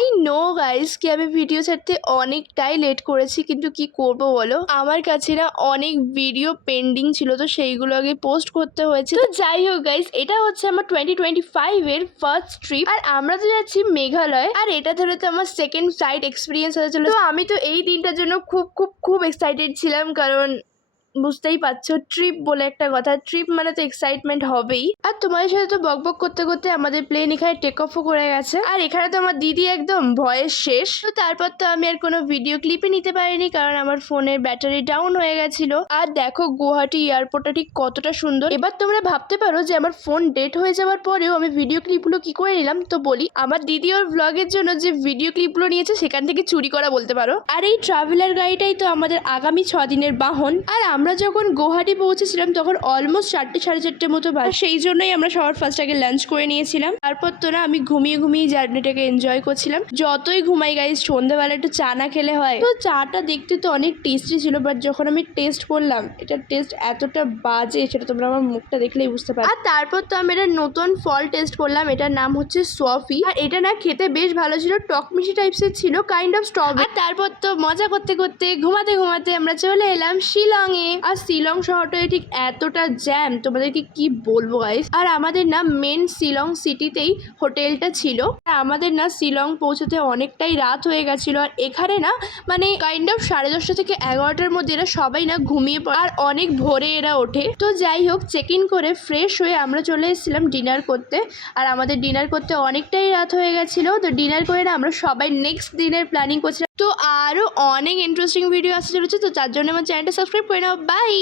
I know guys কি আমি video ছাড়তে অনেকটাই লেট করেছি, কিন্তু কি করব বলো, আমার কাছে না অনেক ভিডিও পেন্ডিং ছিল, তো সেইগুলো আগে পোস্ট করতে হয়েছে। তো যাই হোক গাইস, এটা হচ্ছে আমার 2025 এর ফার্স্ট ট্রিপ, আর আমরা তো যাচ্ছি মেঘালয়, আর এটা ধরে তো আমার সেকেন্ড ফ্লাইট এক্সপিরিয়েন্স হতে চলেছে। তো আমি তো এই দিনটার জন্য খুব খুব খুব এক্সাইটেড ছিলাম, কারণ বুঝতেই পারছো ট্রিপ বলে একটা কথা, ট্রিপ মানে তো এক্সাইটমেন্ট হবেই। আর তোমাদের সাথে তো বকবক করতে করতে আমাদের প্লেন এখানে টেক অফও করে গেছে, আর এখানে তো আমার দিদি একদম ভয়েস শেষ। তো তারপর তো আমি আর কোনো ভিডিও ক্লিপই নিতে পারিনি, কারণ আমার ফোনের ব্যাটারি ডাউন হয়ে গেছিল। আর দেখো গুয়াহাটি এয়ারপোর্টটা ঠিক কতটা সুন্দর। এবার তোমরা ভাবতে পারো যে আমার ফোন ডেড হয়ে যাওয়ার পরেও আমি ভিডিও ক্লিপগুলো কি করে নিলাম। তো বলি, আমার দিদি ওর ব্লগের জন্য যে ভিডিও ক্লিপগুলো নিয়েছে সেখান থেকে চুরি করা বলতে পারো। আর এই ট্রাভেলার গাড়িটাই তো আমাদের আগামী 6 দিনের বাহন। আর আমরা যখন গুয়াহাটি পৌঁছেছিলাম তখন অলমোস্ট 4টে 4:30 মতো বাজে, সেই জন্যই আমরা সবার ফার্স্ট আগে লাঞ্চ করে নিয়েছিলাম। তারপর তো না আমি ঘুমিয়ে ঘুমিয়ে জার্নিটাকে এনজয় করছিলাম। যতই ঘুমাই গাইস, সন্ধ্যাবেলা একটু চা না খেলে হয়। তো চাটা দেখতে তো অনেক টেস্টি ছিল, বাট যখন আমি টেস্ট করলাম এটার টেস্ট এতটা বাজে সেটা তোমরা আমার মুখটা দেখলেই বুঝতে পারো। আর তারপর তো আমি এটা নতুন ফল টেস্ট করলাম, এটার নাম হচ্ছে সফি। আর এটা না খেতে বেশ ভালো ছিল, টক মিষ্টি টাইপসের ছিল, কাইন্ড অফ স্ট্রবেরি। আর তারপর তো মজা করতে করতে ঘুমাতে ঘুমাতে আমরা চলে এলাম শিলংয়ে। আর শিলং শহরটা ঠিক এতটা জ্যাম তোমাদেরকে কি বলবো গাইস। আর আমাদের না মেন শিলং সিটিতেই হোটেলটা ছিল। আমাদের না শিলং পৌঁছতে অনেকটাই রাত হয়ে গেছিল, আর এখানে না মানে কাইন্ড অফ 10:30 থেকে 11টার মধ্যে এরা সবাই না ঘুমিয়ে পড়ে, আর অনেক ভোরে এরা ওঠে। তো যাই হোক, চেক ইন করে ফ্রেশ হয়ে আমরা চলে এসেছিলাম ডিনার করতে। আর আমাদের ডিনার করতে অনেকটাই রাত হয়ে গেছিল। তো ডিনার করে না আমরা সবাই নেক্সট দিনের প্ল্যানিং করছিলাম। তো আরও অনেক ইন্টারেস্টিং ভিডিও আসতে চলেছে, তো তার জন্য আমার চ্যানেলটা সাবস্ক্রাইব করে নাও। বাই।